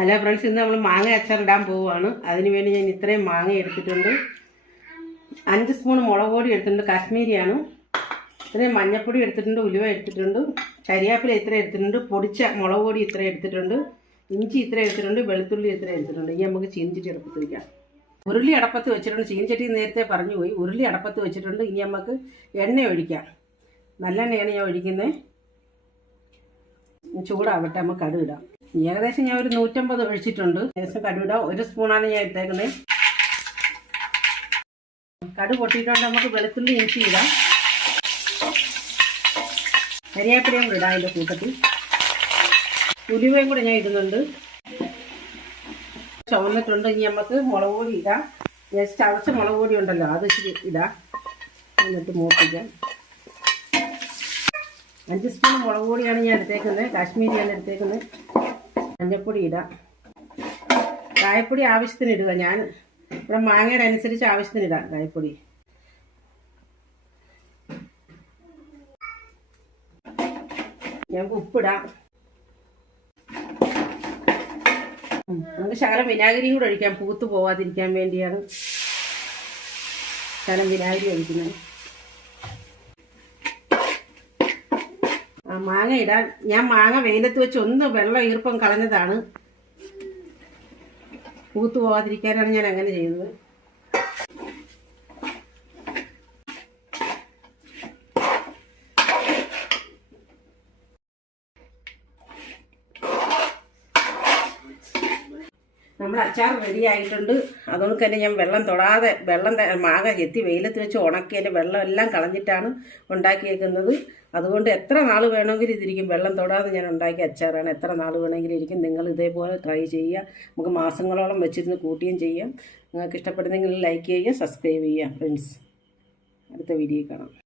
Hello friends, ഇന്ന് നമ്മൾ മാങ്ങ അച്ചാറിടാൻ പോവുകയാണ്. അതിനുവേണ്ടി ഞാൻ ഇത്രയും മാങ്ങ എടുത്തിട്ടുണ്ട്. 5 സ്പൂൺ മുളക് പൊടി എടുത്തിട്ടുണ്ട്, കാശ്മീരിയാണ്. ഇത്രയും മഞ്ഞൾപ്പൊടി എടുത്തിട്ടുണ്ട്, ഉലുവ എടുത്തിട്ടുണ്ട്, കരിയാപ്പില ഇത്ര എടുത്തിട്ടുണ്ട്, പൊടിച്ച മുളക് പൊടി ഇത്ര എടുത്തിട്ടുണ്ട്, ഇഞ്ചി ഇത്ര എടുത്തിട്ടുണ്ട്, വെളുത്തുള്ളി ഇത്ര എടുത്തിട്ടുണ്ട്. ഇനി നമുക്ക് ചീനിച്ചട്ടി അടപ്പത്ത് വയ്ക്കാം. ഉരുളി അടപ്പത്ത് വെച്ചിട്ടുണ്ട്. ചീനിച്ചട്ടി നേരത്തെ പറഞ്ഞു പോയി. ഉരുളി അടപ്പത്ത് വെച്ചിട്ടുണ്ട്. ഇനി നമുക്ക് എണ്ണ ഒഴിക്കാം. നല്ലെണ്ണയാണ് ഞാൻ ഒഴിക്കുന്നത്. ചൂടാവട്ടെ, നമുക്ക് കടുകിടാം. ഏകദേശം ഞാൻ ഒരു 150 ഒഴിച്ചിട്ടുണ്ട്. ഏകദേശം കടുകിടാം. 1 സ്പൂണാണ് ഞാൻ ഇട്ടേക്കുന്നത്. കടു പൊട്ടിയിട്ടുണ്ട്. നമുക്ക് വെളുത്തുള്ളി ഇഞ്ചി ഇടാം. കരിയാപ്പിലയും കൂടെ ഇടാം. അതിൻ്റെ കൂട്ടത്തിൽ ഉലുവയും കൂടെ ഞാൻ ഇടുന്നുണ്ട്. ചുവന്നിട്ടുണ്ട്. ഇനി നമുക്ക് മുളക് പൊടി ഇടാം. ചതച്ച മുളക് പൊടി ഉണ്ടല്ലോ, അത് ഇച്ചിരി ഇടാം. എന്നിട്ട് മൂപ്പിക്കാം. 5 സ്പൂൺ മുളക് പൊടിയാണ് ഞാൻ എടുത്തേക്കുന്നത്, കാശ്മീരിയാണ് എടുത്തേക്കുന്നത്. മഞ്ഞൾപ്പൊടി ഇടാം. കായപ്പൊടി ആവശ്യത്തിന് ഇടുക. ഞാൻ ഇവിടെ മാങ്ങയുടെ അനുസരിച്ച് ആവശ്യത്തിന് ഇടാം കായപ്പൊടി. ഞങ്ങൾക്ക് ഉപ്പിടാം. നമുക്ക് ശകലം വിനാഗിരിയും കൂടെ ഒഴിക്കാം, പൂത്ത് പോവാതിരിക്കാൻ വേണ്ടിയാണ് ശകലം വിനാഗിരി ഒഴിക്കുന്നത്. മാങ്ങ ഇടാൻ ഞാൻ മാങ്ങ വെയിലത്ത് വെച്ച് ഒന്ന് വെള്ളം ഈർപ്പം കളഞ്ഞതാണ്. പൂത്തു പോകാതിരിക്കാനാണ് ഞാൻ അങ്ങനെ ചെയ്യുന്നത്. നമ്മുടെ അച്ചാർ റെഡി ആയിട്ടുണ്ട്. അതുകൊണ്ട് തന്നെ ഞാൻ വെള്ളം തൊടാതെ മാങ്ങ എത്തി വെയിലത്ത് വെച്ച് ഉണക്കി അതിൻ്റെ വെള്ളം എല്ലാം കളഞ്ഞിട്ടാണ് ഉണ്ടാക്കിയേക്കുന്നത്. അതുകൊണ്ട് എത്ര നാൾ വേണമെങ്കിലും ഇതിരിക്കും. വെള്ളം തൊടാതെ ഞാൻ ഉണ്ടാക്കിയ അച്ചാറാണ്. എത്ര നാൾ വേണമെങ്കിലും ഇരിക്കും. നിങ്ങൾ ഇതേപോലെ ട്രൈ ചെയ്യുക. നമുക്ക് മാസങ്ങളോളം വെച്ചിരുന്ന് കൂട്ടുകയും ചെയ്യാം. നിങ്ങൾക്ക് ഇഷ്ടപ്പെടുന്നെങ്കിൽ ലൈക്ക് ചെയ്യുക, സബ്സ്ക്രൈബ് ചെയ്യുക. ഫ്രണ്ട്സ്, അടുത്ത വീഡിയോ കാണാം.